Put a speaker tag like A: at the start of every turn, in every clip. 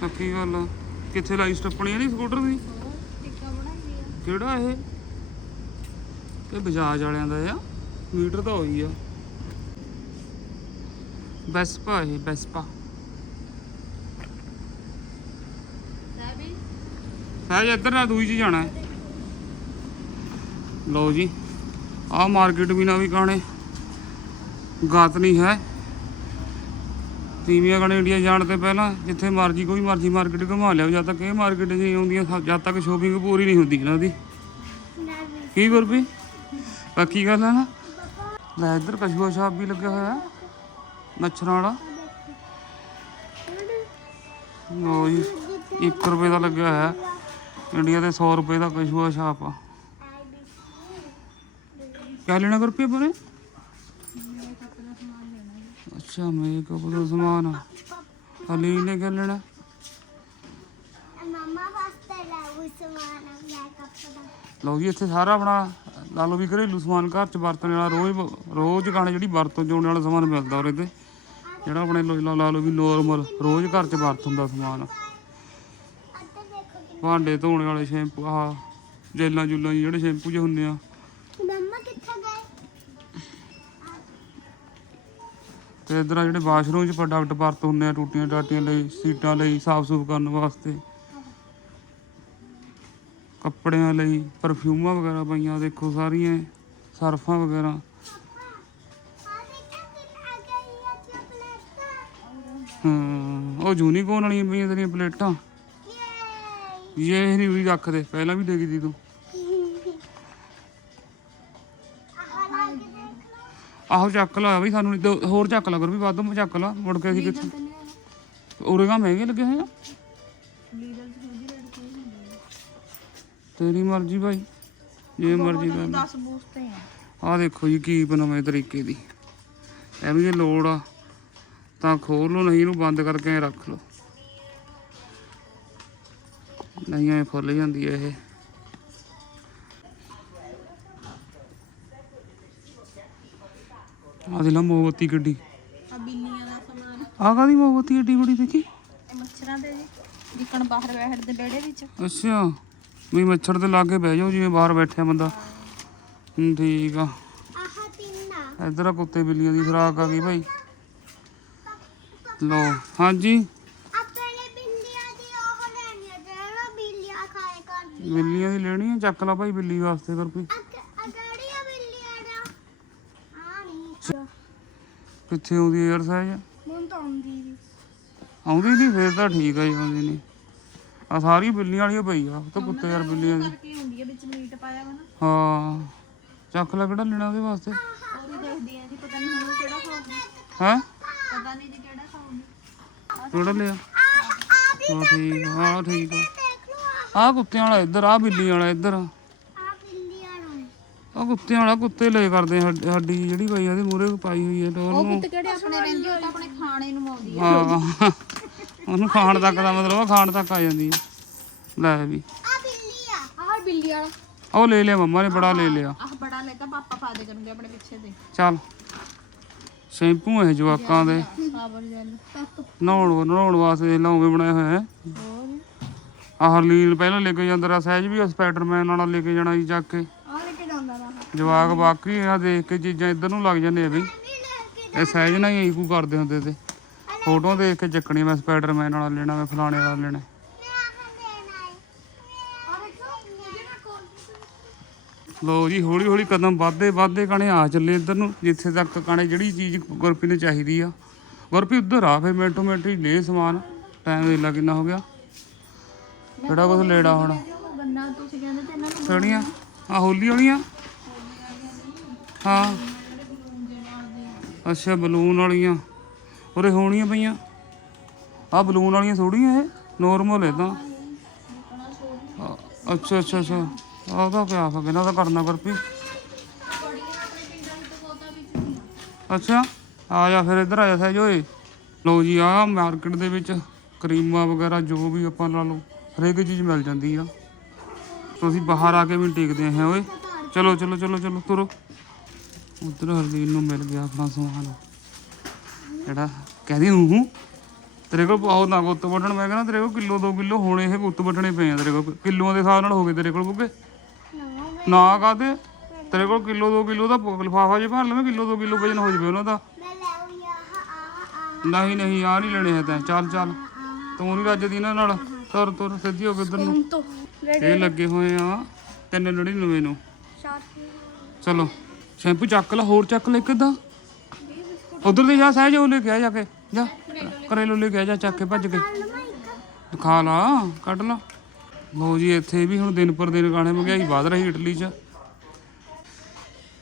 A: ਪੱਕੀ ਗੱਲ ਆ? ਕਿੱਥੇ ਲਾਈ ਸਟੱਪਣੀ ਆ ਸਕੂਟਰ ਦੀ?
B: ਟਿੱਕਾ ਬਣਾਈ ਆ
A: ਕਿਹੜਾ ਇਹ? ਇਹ ਬਜਾਜ ਵਾਲਿਆਂ ਦਾ ਆ। ਮੀਟਰ ਤਾਂ ਹੋਈ ਆ। ਵੈਸਪਾ ਇਹ ਵੈਸਪਾ
B: ਸਾਬੀ
A: ਸਹਿਜ, ਇੱਧਰ ਨਾ ਦੂਈ ਚ ਜਾਣਾ। ਹੈ ਲਓ ਜੀ। ਆਹ ਮਾਰਕੀਟ ਵੀ ਨਾ ਵੀ ਕਾਣੇ ਗਾਤ ਨਹੀਂ ਹੈ। ਤੀਵੀਆਂ ਕਣੇ ਇੰਡੀਆ ਜਾਣ ਤੇ ਪਹਿਲਾਂ ਜਿੱਥੇ ਮਰਜ਼ੀ ਕੋਈ ਮਰਜ਼ੀ ਮਾਰਕੀਟ ਘੁਮਾ ਲਿਓ ਜਦ ਤੱਕ ਇਹ ਮਾਰਕੀਟ ਨਹੀਂ ਆਉਂਦੀਆਂ ਜਦ ਤੱਕ ਸ਼ੋਪਿੰਗ ਪੂਰੀ ਨਹੀਂ ਹੁੰਦੀ ਇਹਨਾਂ ਦੀ। ਕੀ ਗੁਰਪੀ ਪੱਕੀ ਗੱਲ ਹੈ ਨਾ? ਲੈ ਇੱਧਰ ਕਸ਼ੂਆ ਸ਼ਾਪ ਵੀ ਲੱਗਿਆ ਹੋਇਆ। ਮੱਛਰਾਂ ਵਾਲਾ। ਲਓ ਜੀ 1 ਰੁਪਏ ਦਾ ਲੱਗਿਆ ਹੋਇਆ। ਇੰਡੀਆ ਦੇ 100 ਰੁਪਏ ਦਾ ਕਸ਼ੂਆ ਸ਼ਾਪ ਆ। ਕਿਆ ਲੈਣਾ ਗੁਰਪੀ ਆਪਾਂ ਅੱਛਾ ਮੇਕਅਪ ਦਾ ਸਮਾਨ ਹਲੀ ਨੇ ਕਿਆ ਲੈਣਾ?
C: ਮਮਾ ਵਾਸਤੇ ਲਾਉ ਸਮਾਨ ਮੇਕਅਪ ਦਾ
A: ਲਓ ਜੀ ਇੱਥੇ ਸਾਰਾ ਆਪਣਾ ਲਾ ਲਓ ਵੀ ਘਰੇਲੂ ਸਮਾਨ ਘਰ ਚ ਵਰਤਣ ਵਾਲਾ ਰੋਜ਼ ਰੋਜ਼ ਖਾਣੇ ਜਿਹੜੀ ਵਰਤੋਂ ਜੋਣ ਵਾਲਾ ਸਮਾਨ ਮਿਲਦਾ ਉਰੇ ਤੇ। ਜਿਹੜਾ ਆਪਣੇ ਲੋ- ਲਓ ਵੀ ਨੋਰਮਲ ਰੋਜ਼ ਘਰ ਚ ਵਰਤ ਹੁੰਦਾ ਸਮਾਨ ਭਾਂਡੇ ਧੋਣ ਵਾਲੇ ਸ਼ੈਂਪੂ ਆਹ ਜੇਲਾਂ ਜੁਲਾਂ ਜੀ ਜਿਹੜੇ ਸ਼ੈਂਪੂ ਜਿਹੇ ਹੁੰਦੇ ਆ। ਤੇ ਇਧਰ ਆ ਜਿਹੜੇ ਵਾਸ਼ਰੂਮ 'ਚ ਪ੍ਰੋਡਕਟ ਵਰਤ ਹੁੰਦੇ ਆ ਟੂਟੀਆਂ ਟਾਟੀਆਂ ਲਈ ਸੀਟਾਂ ਲਈ ਸਾਫ਼ ਸੁਫ ਕਰਨ ਵਾਸਤੇ। ਕੱਪੜਿਆਂ ਲਈ ਪਰਫਿਊਮਾਂ ਵਗੈਰਾ ਪਈਆਂ ਦੇਖੋ ਸਾਰੀਆਂ ਸਰਫਾਂ ਵਗੈਰਾ। ਹਾਂ ਉਹ ਯੂਨੀਕੋਰਨ ਵਾਲੀਆਂ ਪਈਆਂ ਤੇਰੀਆਂ ਪਲੇਟਾਂ। ਇਹ ਨਹੀਂ ਵੀ ਰੱਖ ਦੇ ਪਹਿਲਾਂ ਵੀ ਦੇਖੀ ਦੀ ਤੂੰ।
C: ਆਹੋ
A: ਚੱਕ ਲਾ ਬਈ ਸਾਨੂੰ ਹੋਰ ਚੱਕ ਲਾ ਕਰ ਵੀ ਵੱਧ ਚੱਕ ਲਾ ਮੁੜ ਕੇ ਅਸੀਂ ਕਿੱਥੇ? ਉਰੇ ਕਾ ਮਹਿੰਗੇ ਲੱਗੇ ਹੋਏ ਆ। ਤੇਰੀ ਮਰਜ਼ੀ ਭਾਈ ਜੇ ਮਰਜ਼ੀ ਕਰ
B: 10 ਬੂਸਤੇ ਆ।
A: ਆ ਦੇਖੋ ਜੀ ਕੀ ਨਵੇਂ ਤਰੀਕੇ ਦੀ। ਐਵੇਂ ਜੇ ਲੋੜ ਆ ਤਾਂ ਖੋਲ ਲਓ ਨਹੀਂ ਇਹਨੂੰ ਬੰਦ ਕਰਕੇ ਰੱਖ ਲਓ। ਨਹੀਂ ਐ ਫੁੱਲ ਜਾਂਦੀ ਐ ਇਹ। ਆ ਦੇ ਲਾ ਮੋਮਬੱਤੀ ਗੱਡੀ
B: ਆ ਬਿੱਲੀਆਂ ਦਾ ਸਮਾਨ।
A: ਆ ਕਾਦੀ ਮੋਮਬੱਤੀ ਗੱਡੀ ਬੜੀ ਦੇਖੀ?
B: ਇਹ ਮੱਛਰਾਂ ਦੇ ਜੀ। ਜਿੱਕਣ ਬਾਹਰ ਬੈਠਦੇ ਬੇੜੇ ਵਿੱਚ।
A: ਅੱਛਾ ਵੀ ਮੱਛਰ ਦੇ ਲਾਗੇ ਬਹਿ ਜਾਓ ਜਿਵੇਂ ਬਾਹਰ ਬੈਠਿਆ ਬੰਦਾ। ਹੂੰ, ਠੀਕ ਆ।
C: ਆਹ ਤਿੰਨ ਆ
A: ਇੱਧਰ ਆ ਕੁੱਤੇ ਬਿੱਲੀਆਂ ਦੀ ਖੁਰਾਕ ਆ ਗਈ ਭਾਈ। ਲੋ ਹਾਂਜੀ।
C: ਆਪਣੇ ਬਿੱਲੀਆਂ ਦੀ ਉਹ ਲੈਣੀ ਆ ਜਿਹੜਾ ਬਿੱਲੀਆਂ ਖਾਏ ਕਰਦੀ
A: ਬਿੱਲੀਆਂ ਦੀ ਲੈਣੀ ਆ? ਚੱਕ ਲਾ ਭਾਈ ਬਿੱਲੀ ਵਾਸਤੇ ਕਰ ਕੋਈ
C: ਅਗੜੀ ਆ ਬਿੱਲੀਆਂ ਦਾ ਆ ਨਹੀਂ
A: ਕਿੱਥੇ ਆਉਂਦੀ ਹੈ ਯਾਰ ਸਾਈਜ਼
C: ਮਨ ਤਾਂ ਆਉਂਦੀ ਨਹੀਂ
A: ਆਉਂਦੀ ਨਹੀਂ ਫੇਰ ਤਾਂ ਠੀਕ ਆ ਜੀ ਆਉਂਦੀ ਨਹੀਂ ਆ ਸਾਰੀ ਬਿੱਲੀਆਂ ਵਾਲੀ ਪਈ ਆ ਉਹ ਤਾਂ ਕੁੱਤੇ ਯਾਰ ਬਿੱਲੀਆਂ ਦੀ।
B: ਕਰਕੇ ਹੁੰਦੀ ਹੈ ਵਿੱਚ ਮੀਟ ਪਾਇਆ ਵਾ ਨਾ।
A: ਹਾਂ ਚੱਕ ਲੈ ਕਿਹੜਾ ਲੈਣਾ ਉਹਦੇ ਵਾਸਤੇ?
B: ਉਹ ਵੀ ਦੇਖਦੀ ਆ ਜੀ ਪਤਾ ਨਹੀਂ ਹੁਣ ਕਿਹੜਾ ਖਾਊਗੀ।
A: ਹੈ?
B: ਪਤਾ ਨਹੀਂ ਜੀ ਕਿਹੜਾ ਖਾਊਗੀ।
A: ਕਿਹੜਾ ਲਿਆ? ਹਾਂ ਠੀਕ ਆ ਆਹ ਠੀਕ ਆ। ਕੁੱਤਿਆਂ ਵਾਲਾ ਇੱਧਰ ਆ ਬਿੱਲੀਆਂ ਵਾਲਾ ਇੱਧਰ। ਆ ਕੁੱਤਿਆਂ ਵਾਲਾ ਕੁੱਤੇ ਲੈ ਕਰਦੇ ਆ, ਹੱਡ- ਸਾਡੀ ਜਿਹੜੀ ਪਈ ਆ ਉਹਦੇ ਮੂਰੇ ਪਾਈ ਹੋਈ ਹੈ ਟੋਰ
B: ਉਹ
A: ਨੂੰ
B: ਕੁੱਤੇ ਕਿਹੜੇ ਆਪਣੇ ਰਹਿੰਦੇ ਉਹ ਤਾਂ ਆਪਣੇ ਖਾਣੇ ਨੂੰ ਆਉਂਦੀ ਆ।
A: ਹਾਂ। ਉਹਨੂੰ ਖਾਣ ਤੱਕ ਦਾ ਮਤਲਬ ਆ ਖਾਣ ਤੱਕ ਆ ਜਾਂਦੀ ਹੈ ਲੈ ਵੀ।
C: ਆ ਬਿੱਲੀ ਆ।
B: ਆਹ ਬਿੱਲੀ ਵਾਲਾ।
A: ਉਹ ਲੈ ਲਿਆ ਮੰਮਾ ਨੇ ਬੜਾ ਲੈ ਲਿਆ।
B: ਆਹ ਬੜਾ ਲੈ ਤਾਂ ਪਾਪਾ ਪਾ ਦੇ ਕਰਨਗੇ ਆਪਣੇ ਪਿੱਛੇ ਤੇ
A: ਚੱਲ। ਸ਼ੈਂਪੂ ਇਹ ਜਵਾਕਾਂ ਦੇ।
B: ਸਾਬਰ ਜੈਲ
A: ਨਹਾਉਣ ਨਹਾਉਣ ਵਾਸਤੇ ਲਾਉਂਗੇ ਬਣਾਏ ਹੋਏ ਹੈ
B: ਹੋਰ?
A: ਆਹ ਹਰਲੀਨ ਪਹਿਲਾਂ ਲੈ ਕੇ ਜਾਂਦਾ ਰਾ ਸਹਿਜ ਵੀ ਸਪਾਈਡਰਮੈਨ ਵਾਲਾ ਲੈ ਕੇ ਜਾਣਾ ਜੀ ਚੱਕ ਕੇ।
B: ਆਹ ਲੈ ਕੇ ਜਾਂਦਾ ਦਾ
A: ਜਵਾਕ ਬਾਕੀ ਆ ਦੇਖ ਕੇ ਚੀਜ਼ਾਂ ਇੱਧਰ ਨੂੰ ਲੱਗ ਜਾਂਦੇ ਆ ਬਈ। ਇਹ ਸਹਿਜ ਨਾਲ ਹੀ ਕੂ ਕਰਦੇ ਹੁੰਦੇ ਤੇ। ਫੋਟੋਆਂ ਦੇਖ ਕੇ ਚੱਕਣੀ ਮੈਂ ਸਪਾਈਡਰਮੈਨ ਵਾਲਾ ਲੈਣਾ ਮੈਂ ਫਲਾਣੇ ਵਾਲਾ ਲੈਣਾ।
C: ਲੈਣਾ ਨਾਲ ਕੋਲ
A: ਲੋ ਜੀ ਹੌਲੀ ਹੌਲੀ ਕਦਮ ਵੱਧਦੇ ਵੱਧਦੇ ਕਾਣੇ ਆ ਚੱਲੇ ਇੱਧਰ ਨੂੰ ਜਿੱਥੇ ਤੱਕ ਕਾਣੇ ਜਿਹੜੀ ਚੀਜ਼ ਗੁਰਪੀ ਨੂੰ ਚਾਹੀਦੀ ਆ। ਗੁਰਪੀ ਉੱਧਰ ਆ ਫੇ ਮਿੰਟੋ ਮਿੰਟ ਹੀ ਲੈ ਸਮਾਨ। ਟਾਈਮ ਵੇਲਾ ਕਿੰਨਾ ਹੋ ਗਿਆ। ਕਿਹੜਾ ਕੁਝ ਲੈਣਾ ਹੁਣ?
B: ਗੰਨਾ ਤੁਸੀਂ ਕਹਿੰਦੇ ਤੇ ਇਹਨਾਂ ਨੂੰ
A: ਕਿਹੜੀਆਂ ਆ ਹੋਲੀ ਵਾਲੀਆਂ ਹਾਂ। ਅੱਛਾ ਬਲੂਨ ਵਾਲੀਆਂ। ਉਰੇ ਹੋਣੀਆਂ ਪਈਆਂ। ਆ ਬਲੂਨ ਵਾਲੀਆਂ ਥੋੜੀਆਂ ਇਹ? ਨੋਰਮਲ ਹੈ ਤਾਂ। ਆ, ਅੱਛਾ ਅੱਛਾ ਅੱਛਾ। ਆਹ ਤਾਂ ਕਿਆ ਫਾ ਇਹਨਾਂ ਦਾ ਕਰਨਾ ਗੁਰਪੀ ਅੱਛਾ ਆ ਜਾ ਫਿਰ ਇੱਧਰ ਆ ਜਾ ਸਹਿਜ ਓਏ। ਲਓ ਜੀ ਆ ਮਾਰਕੀਟ ਦੇ ਵਿੱਚ ਕਰੀਮਾਂ ਵਗੈਰਾ ਜੋ ਵੀ ਆਪਾਂ ਲਾ ਲਓ ਹਰੇਕ ਚੀਜ਼ ਮਿਲ ਜਾਂਦੀ ਆ। ਤੁਸੀਂ ਬਾਹਰ ਆ ਕੇ ਵੀ ਟਿਕਦੇ ਹੈ ਓਏ। ਚਲੋ ਚਲੋ ਚਲੋ ਚਲੋ ਤੁਰੋ। ਉਧਰ ਹਰਲੀਨ ਨੂੰ ਮਿਲ ਗਿਆ ਆਪਣਾ ਸਮਾਨ। ਜਿਹੜਾ ਕਹਿੰਦੀ ਹੂੰ ਤੇਰੇ ਕੋਲ ਬਹੁਤ ਨਾ ਗੁੱਤ ਵੱਢਣ ਮੈਂ ਕਹਿੰਦਾ ਤੇਰੇ ਕੋਲ ਕਿਲੋ 2 ਕਿਲੋ ਹੁਣ ਇਹ ਗੁੱਤ ਵੱਢਣੇ ਪਏ ਆ ਤੇਰੇ ਕੋਲ। ਕਿਲੋਆਂ ਦੇ ਹਿਸਾਬ ਨਾਲ ਹੋ ਗਏ ਤੇਰੇ ਕੋਲ ਬੁੱਗੇ।
C: ਨਾ
A: ਨਾ ਕਾਦੇ ਤੇਰੇ ਕੋਲ ਕਿਲੋ 2 ਕਿਲੋ ਦਾ ਲਿਫਾਫਾ ਜੇ ਭਰ ਲਵੇਂ ਕਿਲੋ 2 ਕਿਲੋ ਵਜਨ ਹੋ ਜਵੇ ਉਹਨਾਂ ਦਾ। ਨਹੀਂ ਨਹੀਂ ਆ ਨਹੀਂ ਲੈਣੇ ਹੈ ਤੈਂ। ਚੱਲ ਚੱਲ। ਤੂੰ ਨਹੀਂ ਰੱਜਦੀ ਇਹਨਾਂ ਨਾਲ। ਤੁਰ ਤੁਰ ਸਿੱਧੀ ਹੋ ਕੇ ਉਧਰ ਨੂੰ। ਇਹ ਲੱਗੇ ਹੋਏ ਆ 399 ਨੂੰ। ਚਲੋ। ਸ਼ੈਂਪੂ ਚੱਕ ਲੈ, ਹੋਰ ਚੱਕ ਲੈ ਕਿੱਦਾਂ? ਉਧਰ ਦੇ ਜਾ ਸਹਿਜ ਉਹ ਲੈ ਕੇ ਆ ਜਾ ਕੇ, ਜਾ। ਕਰੇਲੂ ਲੈ ਕੇ ਆ ਜਾ, ਚੱਕ ਕੇ ਭੱਜ ਕੇ।
C: ਲਮਾ
A: ਖਾ ਲਾ, ਕੱਢ ਲਾ। ਲੋ ਜੀ, ਇੱਥੇ ਵੀ ਹੁਣ ਦਿਨ ਪਰ ਦਿਨ ਗਾਣੇ ਮਹਿੰਗਾਈ ਵਧ ਰਹੀ ਇਟਲੀ 'ਚ।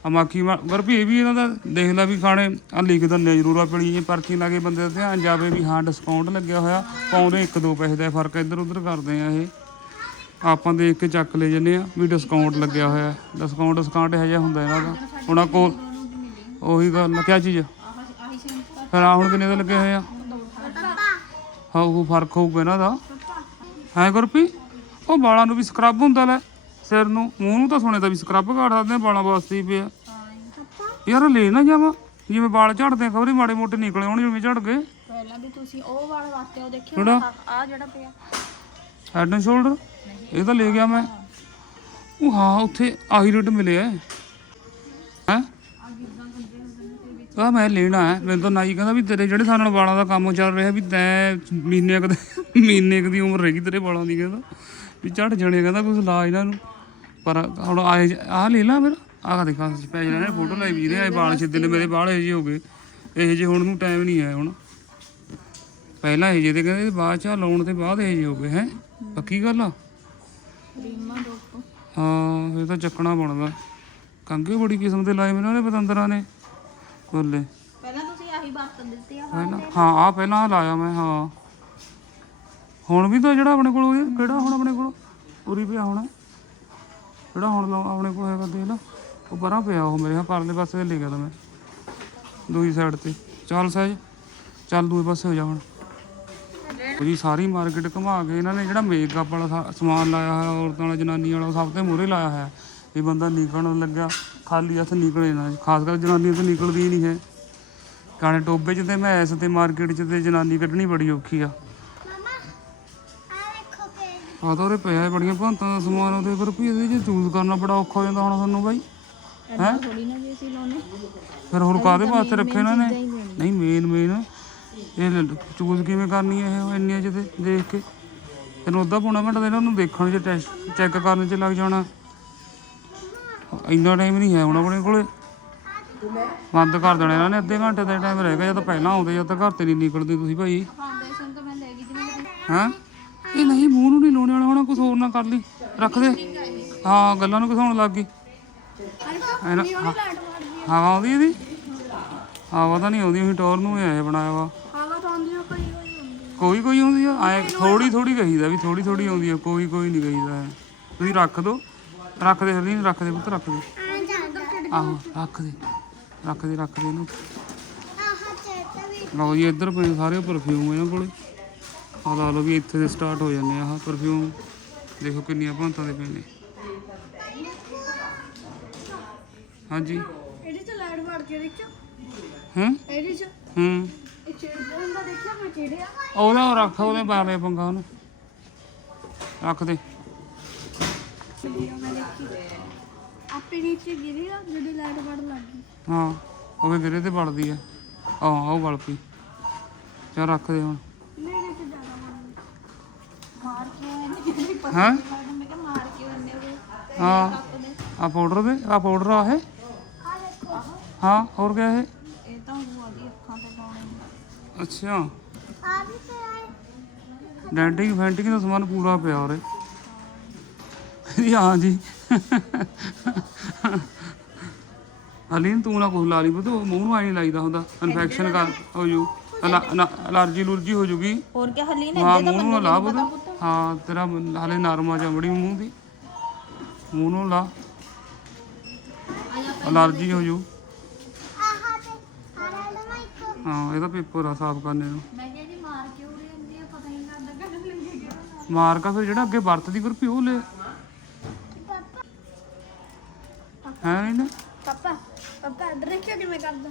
A: ਆ ਮਾਕੀ ਵਰਪੀ, ਇਹ ਵੀ ਇਹਨਾਂ ਦਾ ਦੇਖ ਲੈ ਵੀ ਖਾਣੇ ਆ ਲਿਖ ਦਿੰਦੇ ਜ਼ਰੂਰ ਆ ਪੜੀ ਜੇ ਪਰਚੀ ਲਾ ਕੇ ਬੰਦੇ ਦਾ ਧਿਆਨ ਜਾਵੇ ਵੀ ਹਾਂ ਡਿਸਕਾਊਂਟ ਲੱਗਿਆ ਹੋਇਆ। ਪਾਉਂਦੇ ਇੱਕ ਦੋ ਪੈਸੇ ਦਾ ਫ਼ਰਕ ਇੱਧਰ ਉੱਧਰ ਕਰਦੇ ਆ ਇਹ। ਆਪਾਂ ਦੇਖ ਕੇ ਚੱਕ ਲੈ ਜੰਨੇ ਆ ਵੀ ਡਿਸਕਾਊਂਟ ਲੱਗਿਆ ਹੋਇਆ। ਡਿਸਕਾਊਂਟ ਡਿਸਕਾਊਂਟ ਇਹੋ ਜਿਹਾ ਹੁੰਦਾ ਇਹਨਾਂ ਦਾ। ਆ ਕੋਲ ਉਹੀ ਗੱਲ ਕਿਆ ਚੀਜ਼ ਫਿਰ ਆ ਹੁਣ ਕਿੰਨੇ ਦੇ ਲੱਗੇ ਹੋਏ ਆ? ਹਾਂ ਉਹ ਫ਼ਰਕ ਹੋਊਗਾ ਇਹਨਾਂ ਦਾ। ਹੈ ਗੁਰਪੀ ਉਹ ਵਾਲਾਂ ਨੂੰ ਵੀ ਸਕਰਬ ਹੁੰਦਾ ਲੈ ਸਿਰ ਨੂੰ। ਮੂੰਹ ਨੂੰ ਤਾਂ ਸੁਣੇ ਤਾਂ ਵੀ ਸਕਰਬ ਘਾੜ ਸਕਦੇ ਆ ਵਾਲਾਂ ਵਾਸਤੇ ਹੀ ਪਿਆ ਯਾਰ ਲੈ ਨਾ ਜਾਵਾਂ। ਜਿਵੇਂ ਵਾਲ ਝੜਦੇ ਖਬਰੇ ਮਾੜੇ ਮੋਟੇ ਨਿਕਲੇ ਹੋਣ ਜਿਵੇਂ ਝੜ ਗਏ।
B: ਪਹਿਲਾਂ ਵੀ ਤੁਸੀਂ ਉਹ ਵਾਲ ਵਾਸਤੇ ਉਹ ਦੇਖਿਓ? ਆ ਜਿਹੜਾ ਪਿਆ।
A: ਹੈਡ ਐਂਡ ਸ਼ੋਲਡਰ ਇਹ ਤਾਂ ਲੈ ਗਿਆ ਮੈਂ। ਉਹ ਹਾਂ, ਉੱਥੇ ਆਹੀ ਰੇਟ ਮਿਲਿਆ ਹੈ। ਆ ਮੈਂ ਲੈਣਾ ਹੈ ਮੈਨੂੰ ਤਾਂ ਨਾਈ ਕਹਿੰਦਾ ਵੀ ਤੇਰੇ ਜਿਹੜੇ ਸਾਡੇ ਨਾਲ ਵਾਲਾਂ ਦਾ ਕੰਮ ਚੱਲ ਰਿਹਾ ਵੀ ਤੈਂ ਮਹੀਨੇ ਕੁ ਦੇ- ਮਹੀਨੇ ਕੁ ਦੀ ਉਮਰ ਰਹਿ ਗਈ ਤੇਰੇ ਵਾਲਾਂ ਦੀ ਕਹਿੰਦਾ। ਵੀ ਝੜ ਜਾਣੇ ਕਹਿੰਦਾ ਕੁਝ ਲਾ ਇਹਨਾਂ ਨੂੰ। ਪਰ ਹੁਣ ਆਏ ਆਹ ਲੈ ਲਾ ਫਿਰ। ਆਹ ਦੇਖਾਂ ਸਪੈਸ਼ਲ ਨੇ ਫੋਟੋ ਲਾਈ ਵੀ ਰਹੇ ਵਾਲ ਸਿੱਧੇ ਨੇ ਮੇਰੇ ਵਾਲ ਇਹ ਜਿਹੇ ਹੋ ਗਏ। ਇਹ ਜਿਹੇ ਹੁਣ ਨੂੰ ਟਾਈਮ ਨਹੀਂ ਆਇਆ ਹੁਣ। ਪਹਿਲਾਂ ਇਹ ਜਿਹੇ ਤੇ ਕਹਿੰਦੇ ਬਾਅਦ ਚ ਆਹ ਲਾਉਣ ਤੇ ਬਾਅਦ ਇਹ ਜਿਹੇ ਹੋ ਗਏ, ਹੈ? ਪੱਕੀ ਗੱਲ ਆ?
B: ਰੀਮਾ
A: ਹਾਂ ਇਹ ਤਾਂ ਚੱਕਣਾ ਬਣਦਾ। ਕੰਗੇ ਬੜੀ ਕਿਸਮ ਦੇ ਲਾਏ ਮੈਨੂੰ ਨੇ ਪਤੰਦਰਾਂ ਨੇ। ਬੋਲੇ।
B: ਪਹਿਲਾਂ ਤੁਸੀਂ ਆਹੀ ਵਰਤਨ ਦਿੱਤੇ ਆ
A: ਪਹਿਲਾਂ ਹਾਂ ਆ ਪਹਿਲਾਂ ਲਾਇਆ ਮੈਂ ਹਾਂ। ਹੁਣ ਵੀ ਤਾਂ ਜਿਹੜਾ ਆਪਣੇ ਕੋਲ ਉਹ ਕਿਹੜਾ ਹੁਣ ਆਪਣੇ ਕੋਲ? ਉਰੀ ਪਿਆ ਹੋਣਾ। ਜਿਹੜਾ ਹੁਣ ਲਾ- ਆਪਣੇ ਕੋਲ ਹੈਗਾ ਦੇਖ ਲਾ। ਉਹ ਪਰਾਂ ਪਿਆ ਉਹ ਮੇਰੇ ਹਾਂ ਪਰਲੇ ਪਾਸੇ ਲੈ ਗਿਆ ਤਾਂ ਮੈਂ। ਦੂਜੀ ਸਾਈਡ ਤੇ। ਚੱਲ ਸਹਿਜ। ਚੱਲ ਦੂਏ ਪਾਸੇ ਹੋ ਜਾ ਹੁਣ। ਜੀ ਸਾਰੀ ਮਾਰਕੀਟ ਘੁਮਾ ਕੇ ਇਹਨਾਂ ਨੇ ਜਿਹੜਾ ਮੇਕਅਪ ਵਾਲਾ ਸਮਾਨ ਲਾਇਆ ਹੋਇਆ ਔਰਤਾਂ ਵਾਲਾ ਜਨਾਨੀ ਵਾਲਾ ਸਭ ਤੋਂ ਮੂਹਰੇ ਲਾਇਆ ਹੋਇਆ। ਵੀ ਬੰਦਾ ਨਿਕਲਣ ਲੱਗਿਆ ਖਾਲੀ ਹੱਥ ਨਿਕਲੇ ਨਾ। ਖਾਸ ਕਰ ਜਨਾਨੀਆਂ ਤਾਂ ਨਿਕਲਦੀ ਹੀ ਨਹੀਂ ਹੈ। ਕਾਣੇ ਟੋਬੇ 'ਚ ਤੇ ਮੈਸ ਤੇ ਮਾਰਕੀਟ 'ਚ ਤੇ ਜਨਾਨੀ ਕੱਢਣੀ ਬੜੀ ਔਖੀ ਆ।
C: ਮਮਾ ਆ
A: ਤਾਂ ਉਹਦੇ ਪਿਆ ਬੜੀਆਂ ਭਾਂਤਾਂ ਦਾ ਸਮਾਨ ਉਹਦੇ ਪਰ ਵੀ ਇਹਦੇ 'ਚ ਚੂਜ਼ ਕਰਨਾ ਬੜਾ ਔਖਾ ਹੋ ਜਾਂਦਾ ਹੁਣ ਤੁਹਾਨੂੰ ਬਾਈ। ਹੈ? ਫਿਰ ਹੋਰ ਕਾਦੇ ਵਾਸਤੇ ਰੱਖੇ ਇਹਨਾਂ ਨੇ? ਨਹੀਂ ਮੇਨ ਮੇਨ ਇਹ ਚੂਜ਼ ਕਿਵੇਂ ਕਰਨੀ ਹੈ ਇਹ ਇੰਨੀਆਂ 'ਚ ਤੇ ਦੇਖ ਕੇ। ਤੈਨੂੰ ਅੱਧਾ ਪੌਣਾ ਘੰਟਾ ਤਾਂ ਇਹਨਾਂ ਨੂੰ ਦੇਖਣ 'ਚ ਟੈਸਟ ਚੈੱਕ ਕਰਨ 'ਚ ਲੱਗ ਜਾਣਾ। ਇੰਨਾ ਟਾਈਮ ਨਹੀਂ ਹੈ ਹੁਣ ਆਪਣੇ ਕੋਲੇ। ਬੰਦ ਕਰ ਦੇਣਾ ਇਹਨਾਂ ਨੇ, ਅੱਧੇ ਘੰਟੇ ਦਾ ਟਾਈਮ ਰਹਿ ਗਿਆ, ਜਦ ਪਹਿਲਾਂ ਆਉਂਦੇ, ਜਦ ਤੱਕ ਘਰ ਤੇ ਨਹੀਂ ਨਿਕਲਦੇ ਤੁਸੀਂ ਭਾਈ।
B: ਫਾਊਂਡੇਸ਼ਨ ਤਾਂ ਮੈਂ ਲੈ ਗਈ ਜਿਵੇਂ
A: ਹੈਂ? ਇਹ ਨਹੀਂ, ਮੂੰਹ ਨੂੰ ਨਹੀਂ ਲਾਉਣੇ ਵਾਲਾ, ਹੋਣਾ ਕੁਝ ਹੋਰ ਨਾ ਕਰ ਲਈ, ਰੱਖ ਦੇ। ਹਾਂ, ਗੱਲਾਂ ਨੂੰ ਘਸਾਉਣ ਲੱਗ ਗਈ। ਹਵਾ ਆਉਂਦੀ ਇਹਦੀ? ਹਵਾ ਤਾਂ ਨਹੀਂ ਆਉਂਦੀ ਉਹੀ ਟੌਰ ਨੂੰ ਇਹ ਬਣਾਇਆ ਵਾ।
C: ਕੋਈ ਕੋਈ
A: ਆਉਂਦੀ ਆ ਐ ਥੋੜੀ ਥੋੜੀ ਕਹੀਦਾ ਵੀ ਥੋੜੀ ਥੋੜੀ ਆਉਂਦੀ ਆ ਕੋਈ ਕੋਈ ਨਹੀਂ ਕਹੀਦਾ। ਤੁਸੀਂ ਰੱਖ ਦੋ ਰੱਖ ਦੇ ਹਰਲੀਨ ਰੱਖ ਦੇ ਪੁੱਤ ਰੱਖ ਦੇ। ਆਹੋ ਰੱਖ ਦੇ ਰੱਖ ਦੇ ਰੱਖ ਦੇ ਇਹਨੂੰ।
C: ਆਹ ਚੇਤਾ ਵੀ
A: ਲਓ ਜੀ ਇੱਧਰ ਪਏ ਸਾਰੇ ਪਰਫਿਊਮ ਇਹਨਾਂ ਕੋਲੇ। ਆ ਲਾ ਲਓ ਵੀ ਇੱਥੇ ਦੇ ਸਟਾਰਟ ਹੋ ਜਾਂਦੇ ਆ ਆਹ ਪਰਫਿਊਮ ਦੇਖੋ ਕਿੰਨੀਆਂ ਭਾਂਤਾਂ ਦੇ ਪਏ ਨੇ। ਹਾਂਜੀ।
C: ਇਹਦੇ ਚ ਲਾਈਟ ਵੜ ਕੇ ਦੇਖੋ
A: ਹੈਂ?
C: ਇਹਦੇ ਚ।
A: ਹੂੰ।
C: ਚਿੜਦਾ ਹੁੰਦਾ ਦੇਖਿਆ ਮੈਂ ਚਿੜਿਆ
A: ਉਹਦਾ ਉਹ ਰੱਖ ਉਹਦੇ ਬਾਰੇ ਪੰਗਾ ਉਹਨੂੰ। ਰੱਖ ਦੇ।
C: ਆਪੇ ਨੀਚੇ ਗਿਰਿਆ ਜਦੋਂ ਲਾਈਟ ਵੜ ਲੱਗ ਗਈ।
A: ਹਾਂ ਉਹ ਵੀ ਗਿਰੇ ਤੇ ਵੜਦੀ ਆ। ਆ ਉਹ ਵੜ ਪਈ। ਚਾ ਰੱਖ ਦੇ ਹੁਣ।
C: ਮੇਰੇ ਤੇ ਜ਼ਿਆਦਾ
B: ਮਾਰ ਕੇ ਇਹਨੇ ਕਿਹੜੀ ਪਸੰਦ
A: ਹੈਂ?
B: ਕਰਦਾ ਮੈਂ ਕਿਹਾ ਮਾਰ ਕੇ ਉਹਨੇ ਉਹ
A: ਹਾਂ ਆ ਪਾਊਡਰ ਦੇ ਆ ਪਾਊਡਰ ਆ ਇਹ।
C: ਆ ਦੇਖੋ।
A: ਹਾਂ ਹੋਰ ਕਿਆ ਇਹ
B: ਇਹ ਤਾਂ ਉਹ ਉਹਦੀ ਅੱਖਾਂ ਤੇ ਪਾਉਣੇ ਨੇ।
A: ਅੱਛਾ।
C: ਆ ਵੀ ਪਿਆ ਹੈ
A: ਡੈਂਟਿੰਗ ਫੈਂਟਿੰਗ ਦਾ ਸਮਾਨ ਪੂਰਾ ਪਿਆ ਉਰੇ। ਹਾਂ ਜੀ। ਅਲੀਨ ਤੂੰ ਨਾ ਕੁਝ ਲਾ ਲਈ ਬਤੋ ਮੂੰਹ ਨੂੰ ਆਈ ਨਹੀਂ ਲਾਈਦਾ ਹੁੰਦਾ। ਇਨਫੈਕਸ਼ਨ ਕਰ ਹੋ ਜੂ। ਅਲਰਜੀ ਲੁਰਜੀ ਹੋ ਜੂਗੀ।
B: ਹੋਰ ਕੀ ਹਲੀ ਨੇ
A: ਹਾਂ ਮੂੰਹ ਨੂੰ ਲਾ ਬਤ ਹਾਂ ਤੇਰਾ ਹਾਲੇ ਨਰਮ ਆ ਚਮੜੀ ਮੂੰਹ ਦੀ। ਮੂੰਹ ਨੂੰ ਲਾ। ਅਲਰਜੀ ਹੋ ਜੂ
C: ਆਹ ਤੇ ਆਰਾ ਲਮਾ ਇੱਕ
A: ਹਾਂ ਇਹਦਾ ਪੇਪਰ ਆ ਸਾਫ਼ ਕਰਨੇ ਨੂੰ।
B: ਮੈਂ ਕਿਹਾ ਜੀ ਮਾਰ ਕੇ ਉਰੇ ਹੁੰਦੀ ਆ ਪਤਾ ਹੀ ਨਹੀਂ ਲੱਗਦਾ ਕਦੋਂ ਲੱਗੇ ਗਿਆ
A: ਮਾਰਕਾ ਫਿਰ ਜਿਹੜਾ ਅੱਗੇ ਵਰਤਦੀ ਗੁਰਪੀ ਉਹ ਲੈ। ਹੈ ਨਹੀਂ ਨਾ
C: ਪਾਪਾ ਪਾਪਾ ਇੱਧਰ ਦੇਖਿਓ ਕਿਵੇਂ ਕਰਦਾ।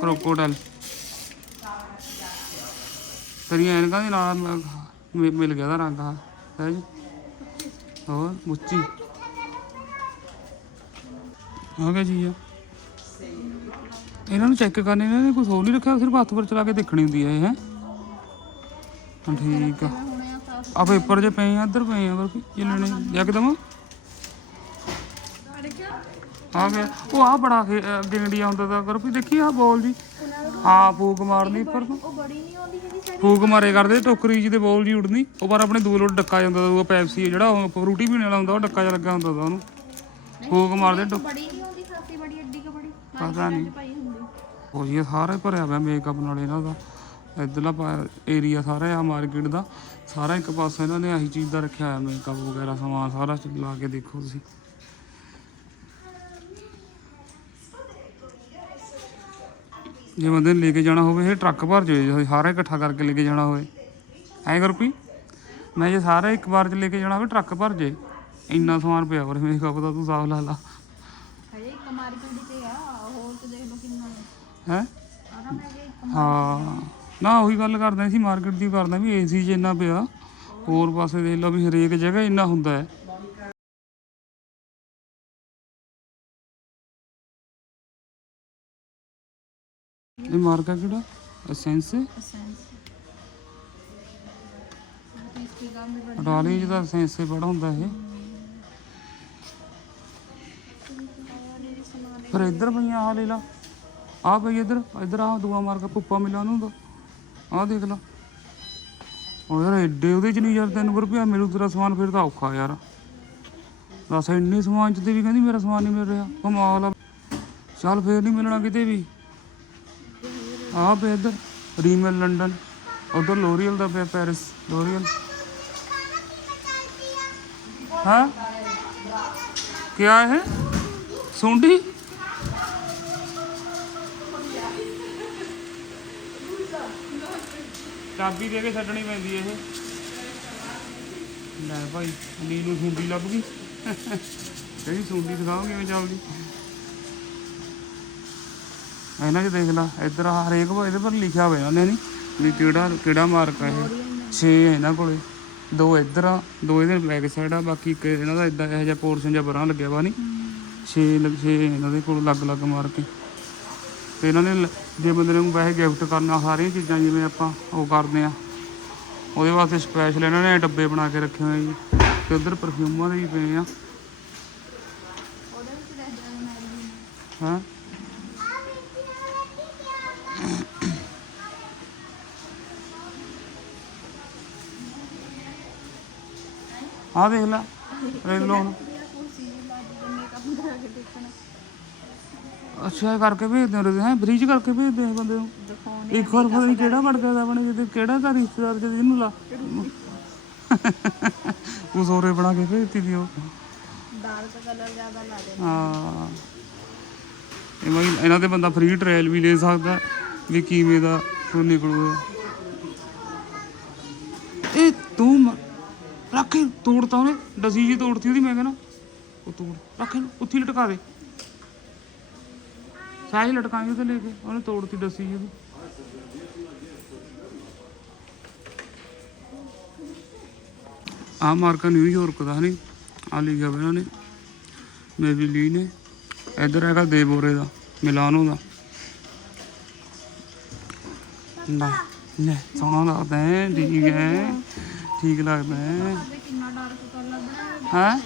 A: ਕ੍ਰੋਕੋਡਾਈਲ। ਤੇਰੀਆਂ ਐਨਕਾਂ ਦੇ ਨਾਲ ਮ- ਮਿ- ਮਿਲ ਗਿਆ ਦਾ ਰੰਗ ਆ ਹੈ ਜੀ। ਹੋਰ ਮੁੱਚੀ। ਆ ਗਿਆ ਜੀ ਆ ਇਹਨਾਂ ਨੂੰ ਚੈੱਕ ਕਰਨੇ, ਇਹਨਾਂ ਨੇ ਕੁਝ ਹੋਰ ਨਹੀਂ ਰੱਖਿਆ, ਸਿਰਫ ਹੱਥ ਪਰ ਚਲਾ ਕੇ ਦੇਖਣੀ ਹੁੰਦੀ ਹੈ ਇਹ, ਹੈ। ਠੀਕ ਆ।
B: ਹੁਣੇ ਆ
A: ਪੇਪਰ ਜੇ ਪਏ ਆ, ਇੱਧਰ ਪਏ ਆ ਵਰਕੀ ਇਹ ਲੈਣੇ ਯਕਦਮ ਆ ਗਿਆ। ਉਹ ਆ ਬੜਾ ਖੇ- ਅਹ ਹੁੰਦਾ ਤਾਂ, ਕਰ ਵੀ ਦੇਖੀ ਆ ਬੋਲ ਜੀ। ਹਾਂ ਫੂਕ ਮਾਰਨੀ ਪਰ
C: ਉਹ ਬੜੀ ਨਹੀਂ ਆਉਂਦੀ ਹੈਗੀ ਸਾਡੀ
A: ਫੂਕ ਮਾਰੇ ਕਰਦੇ, ਟੋਕਰੀ ਜੀ ਦੇ ਬੋਲ ਜੀ ਉੜਨੀ ਉਹ ਪਰ ਆਪਣੇ ਦੂਰ ਡੱਕਾ ਜਾਂਦਾ ਉਹ ਪੈਪਸੀ ਜਿਹੜਾ, ਉਹ ਫਰੂਟੀ ਪੀਣ ਵਾਲਾ ਹੁੰਦਾ, ਉਹ ਡੱਕਾ ਜਿਹਾ ਲੱਗਾ ਹੁੰਦਾ ਉਹਨੂੰ। ਫੂਕ ਮਾਰਦੇ ਟੋ
C: ਬੜੀ ਨਹੀਂ ਆਉਂਦੀ ਖਾਸੀ ਬੜੀ ਐਡੀ ਕੁ ਬੜੀ।
A: ਪਤਾ ਨਹੀਂ।
B: ਪਾਈ ਹੁੰਦੀ।
A: ਉਹ ਜੀ ਸਾਰਾ ਹੀ ਭਰਿਆ ਹੋਇਆ ਮੇਕਅਪ ਨਾਲ ਇਹਨਾਂ ਦਾ। ਇਧਰਲਾ ਏਰੀਆ ਸਾਰਾ ਆ ਮਾਰਕੀਟ ਦਾ। ਸਾਰਾ ਇੱਕ ਪਾਸੇ ਇਹਨਾਂ ਨੇ ਆਹੀ ਚੀਜ਼ ਦਾ ਰੱਖਿਆ ਹੋਇਆ ਮੇਕਅਪ ਵਗੈਰਾ ਸਮਾਨ ਸਾਰਾ ਲਾ ਕੇ ਦੇਖੋ ਤੁਸੀਂ। ਜੇ ਬੰਦੇ ਨੇ ਲੈ ਕੇ ਜਾਣਾ ਹੋਵੇ ਇਹ ਟਰੱਕ ਭਰ ਜਾਵੇ ਜੇ ਸਾਰਾ ਇਕੱਠਾ ਕਰਕੇ ਲੈ ਕੇ ਜਾਣਾ ਹੋਵੇ। ਐ ਗੁਰਪੀ ਮੈਂ ਜੇ ਸਾਰਾ ਇੱਕ ਵਾਰ ਚ ਲੈ ਕੇ ਜਾਣਾ ਹੋਵੇ ਟਰੱਕ ਭਰ ਜੇ ਇੰਨਾ ਸਮਾਨ ਪਿਆ ਹੋਰ ਮੇਕਅਪ ਦਾ ਤੂੰ ਸਾਫ਼ ਲਾ ਲਾ।
B: ਹਜੇ ਇੱਕ ਮਾਰਕੀਟ ਤੇ ਆ ਹੋਰ ਤੇ ਦੇਖ ਲਓ ਕਿੰਨਾ
A: ਹੈ। ਹਾਂ? ਨਾ ਉਹੀ ਗੱਲ ਕਰਦਾ ਸੀ ਮਾਰਕੀਟ ਦੀ ਕਰਦਾ ਵੀ ਏਸੀ 'ਚ ਇੰਨਾ ਪਿਆ ਹੋਰ ਪਾਸੇ ਦੇਖ ਲਓ ਵੀ ਹਰੇਕ ਜਗ੍ਹਾ ਇੰਨਾ ਹੁੰਦਾ ਹੈ। ਇਹ ਮਾਰਕਾ ਕਿਹੜਾ? ਐਸੈਂਸ
B: ਐਸੈਂਸ ਇਸ ਕੀ ਕੰਮ ਵੀ ਬੜਾ
A: ਡਾਲੀ ਜਿਹਦਾ ਐਸੈਂਸ ਬੜਾ ਹੁੰਦਾ ਇਹ। ਫਿਰ ਇੱਧਰ ਪਈਆਂ ਆ ਲੈ ਲਾ। ਆ ਪਈ ਇੱਧਰ ਇੱਧਰ ਆ ਦੂਆ ਮਾਰਕਾ ਪੁੱਪਾ ਮਿਲਾ ਉਹਨੂੰ ਦਾ ਆ ਦੇਖ ਲਾ। ਉਹ ਯਾਰ ਐਡੇ ਉਹਦੇ ਚ ਨਹੀਂ ਯਾਰ 3 ਰੁਪਇਆ ਮਿਲੂ, ਤੇਰਾ ਸਮਾਨ ਫਿਰ ਤਾਂ ਔਖਾ ਯਾਰ। ਦੱਸ ਇੰਨੇ ਸਮਾਨ ਚ ਤੇ ਵੀ ਕਹਿੰਦੀ ਮੇਰਾ ਸਮਾਨ ਨਹੀਂ ਮਿਲ ਰਿਹਾ। ਕਮਾਲ ਆ। ਚੱਲ ਫੇਰ ਨਹੀਂ ਮਿਲਣਾ ਕਿਤੇ ਵੀ। ਆ ਪੇ ਇੱਧਰ, ਰੀਮੇਲ ਲੰਡਨ। ਉਧਰ ਲੋਰੀਅਲ ਦਾ ਪਿਆ ਪੈਰਿਸ, ਲੋਰੀਅਲ। ਹਾਂ? ਕਿਆ ਹੈ ਸੁੰਡੀ? ਚਾਬੀ ਦੇ ਕੇ ਛੱਡਣੀ ਪੈਂਦੀ ਇਹ। ਲੈ ਭਾਈ ਨੀ ਨੂੰ ਸੁੰਡੀ ਲੱਭ ਗਈ। ਕਹਿੰਦੀ ਸੁੰਡੀ ਦਿਖਾਓ ਕਿਵੇਂ ਚੱਲਦੀ। ਇਹਨਾਂ 'ਚ ਦੇਖ ਲਾ, ਇੱਧਰ ਆਹ ਹਰੇਕ ਇਹਦੇ ਪਰ ਲਿਖਿਆ ਹੋਇਆ ਉਹਨੇ ਨਹੀਂ ਵੀ ਕਿਹੜਾ ਕਿਹੜਾ ਮਾਰਕ ਆ ਇਹ। 6 ਹੈ ਇਹਨਾਂ ਕੋਲੇ। ਦੋ ਇੱਧਰ ਆ, ਦੋ ਇਹਦੇ ਬੈਕ ਸਾਈਡ ਆ, ਬਾਕੀ ਇੱਕ ਇਹਨਾਂ ਦਾ ਇਦਾਂ ਇਹੋ ਜਿਹਾ ਪੋਰਸ਼ਨ ਜਿਹਾ ਬਰਾਂ ਲੱਗਿਆ ਵਾ ਨਹੀਂ 6 6 ਇਹਨਾਂ ਦੇ ਕੋਲ ਅਲੱਗ-ਅਲੱਗ ਮਾਰਕ ਤੇ ਇਹਨਾਂ ਨੇ ਜੇ ਬੰਦੇ ਨੂੰ ਵੈਸੇ ਗਿਫਟ ਕਰਨਾ ਸਾਰੀਆਂ ਚੀਜ਼ਾਂ ਜਿਵੇਂ ਆਪਾਂ ਉਹ ਕਰਦੇ ਆ ਉਹਦੇ ਵਾਸਤੇ ਸਪੈਸ਼ਲ ਇਹਨਾਂ ਨੇ ਡੱਬੇ ਬਣਾ ਕੇ ਰੱਖੇ ਹੋਏ ਜੀ। ਤੇ ਉਧਰ ਪਰਫਿਊਮਾਂ ਦੇ ਵੀ ਪਏ ਆ। ਹਾਂ? ਆ ਦੇਖ ਲੈ। ਲਓ ਹੁਣ
B: ਕੁਰਸੀ ਜੀ ਲਾ ਦਿੱਤੀ ਮੇਕਅਪ ਕਰਾ ਕੇ ਦੇਖਣਾ
A: ਅੱਛਾ ਇਹ ਕਰਕੇ ਭੇਜਦੇ ਹੋ ਹੈ? ਬ੍ਰੀਜ ਕਰਕੇ ਭੇਜਦੇ ਆ ਬੰਦੇ ਨੂੰ?
B: ਦਿਖਾਉਣੇ
A: ਇੱਕ ਵਾਰ ਪਤਾ ਨਹੀਂ ਕਿਹੜਾ ਵੜ ਗਿਆ ਦਾ ਆਪਣੇ ਕਿਤੇ ਕਿਹੜਾ ਦਾ ਰਿਸ਼ਤੇਦਾਰ ਜਦ ਇਹਨੂੰ ਲਾ ਉਹ ਸੋਰੇ ਬਣਾ ਕੇ ਭੇਜਤੀ ਦੀ ਉਹ।
B: ਡਾਰਕ ਕਲਰ ਜ਼ਿਆਦਾ ਲਾ ਦੇ
A: ਹਾਂ। ਇਹ ਮੈਂ ਇਹਨਾਂ ਤੇ ਬੰਦਾ ਫ੍ਰੀ ਟ੍ਰਾਇਲ ਵੀ ਲੈ ਸਕਦਾ ਵੀ ਕਿਵੇਂ ਦਾ ਤੋਂ ਨਿਕਲੂਗਾ। ਇਹ ਤੂੰ ਰੱਖ ਤੋੜਤਾ ਉਹਨੇ ਡਸੀ ਜੀ ਤੋੜਤੀ ਉਹਦੀ ਮੈਂ ਕਹਿੰਦਾ। ਉਹ ਤੋੜ ਰੱਖ ਉੱਥੇ ਹੀ ਲਟਕਾ ਦੇ। ਸਾਹੀ ਲਟਕਾਂਗੇ ਤੇ ਲੈ ਕੇ ਉਹਨੇ ਤੋੜਤੀ ਜੀ ਉਹਦੀ ਆ ਮਾਰਕਾ ਨਿਊਯਾਰਕ ਦਾ ਨਹੀਂ ਆ ਲਿਖਿਆ ਹੋਇਆ ਇਹਨਾਂ ਨੇ ਮੇਰੀ ਲੀ ਨੇ ਇੱਧਰ ਹੈਗਾ ਦੇਬੋਰੇ ਦਾ ਮਿਲਾਨੋ ਦਾ। ਨਾ ਨਾ ਸੋਹਣਾ ਲੱਗਦਾ ਹੈ ਠੀਕ ਹੈ ਠੀਕ ਲੱਗਦਾ ਹੈ
B: ਕਿੰਨਾ ਡਾਰਕ ਕਲਰ ਬਣਾਇਆ
A: ਹਾਂ?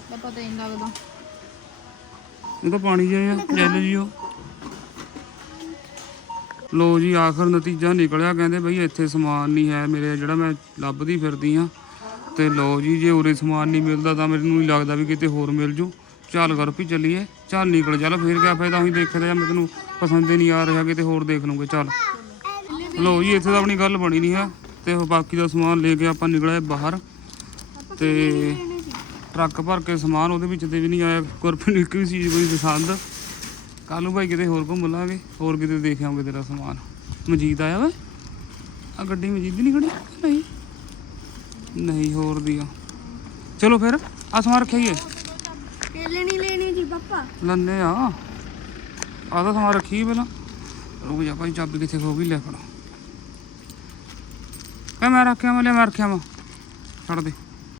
B: ਤੇ ਪਤਾ ਹੀ ਨਹੀਂ ਲੱਗਦਾ।
A: ਉਹ ਤਾਂ ਪਾਣੀ ਜਿਹਾ ਆ ਜੈਲ ਜੀ ਉਹ। ਲੋ ਜੀ, ਆਖਰ ਨਤੀਜਾ ਨਿਕਲਿਆ, ਕਹਿੰਦੇ ਬਈ ਇੱਥੇ ਸਮਾਨ ਨਹੀਂ ਹੈ ਮੇਰੇ, ਜਿਹੜਾ ਮੈਂ ਲੱਭਦੀ ਫਿਰਦੀ ਆ ਤੇ ਲੋ ਜੀ, ਜੇ ਉਰੇ ਸਮਾਨ ਨਹੀਂ ਮਿਲਦਾ ਤਾਂ ਮੈਨੂੰ ਨਹੀਂ ਲੱਗਦਾ ਵੀ ਕਿਤੇ ਹੋਰ ਮਿਲ ਜੂ। ਚੱਲ ਕਰ ਵੀ ਚੱਲੀਏ, ਚੱਲ ਨਿਕਲ, ਚੱਲ ਫੇਰ ਕਿਆ ਫਾਇਦਾ ਅਸੀਂ ਦੇਖਦੇ ਆ ਮੈਨੂੰ ਪਸੰਦ ਹੀ ਨਹੀਂ ਆ ਰਿਹਾ, ਕਿਤੇ ਹੋਰ ਦੇਖ ਲਵਾਂਗੇ ਚੱਲ। ਲੋ ਜੀ, ਇੱਥੇ ਤਾਂ ਆਪਣੀ ਗੱਲ ਬਣੀ ਨਹੀਂ ਆ ਤੇ ਬਾਕੀ ਦਾ ਸਮਾਨ ਲੈ ਕੇ ਆਪਾਂ ਨਿਕਲਿਆ ਬਾਹਰ। ਤੇ ਟਰੱਕ ਭਰ ਕੇ ਸਮਾਨ ਉਹਦੇ ਵਿੱਚ ਤੇ ਵੀ ਨਹੀਂ ਆਇਆ ਕੁਰਪ ਨੂੰ ਵੀ ਚੀਜ਼ ਕੋਈ ਪਸੰਦ। ਕੱਲ ਨੂੰ ਭਾਈ ਕਿਤੇ ਹੋਰ ਘੁੰਮ ਲਾਂਗੇ ਹੋਰ ਕਿਤੇ ਦੇਖ ਆਵਾਂਗੇ ਤੇਰਾ ਸਮਾਨ। ਮਜੀਦ ਆਇਆ ਵਾ? ਆ ਗੱਡੀ ਮਜੀਦ ਨਹੀਂ ਖੜੀ? ਨਹੀਂ। ਨਹੀਂ ਹੋਰ ਦੀ ਆ। ਚਲੋ ਫਿਰ ਆ ਸਮਾਨ ਰੱਖਿਆ ਹੀ ਹੈ।
C: ਕੇਲੇ ਨਹੀਂ ਲੈਣੇ ਜੀ ਪਾਪਾ।
A: ਲੰਨੇ ਆ। ਆਦਾ ਸਮਾਨ ਰੱਖੀ ਪਹਿਲਾਂ। ਰੁਕ ਜਾ ਭਾਈ ਚਾਬੀ ਕਿੱਥੇ ਖੋ ਗਈ ਲੈ ਫੜ ਮੈਂ ਰੱਖਿਆ ਮੈਂ ਲਿਆ ਮੈਂ ਰੱਖਿਆ ਮੈਂ ਛੱਡ ਦੇ।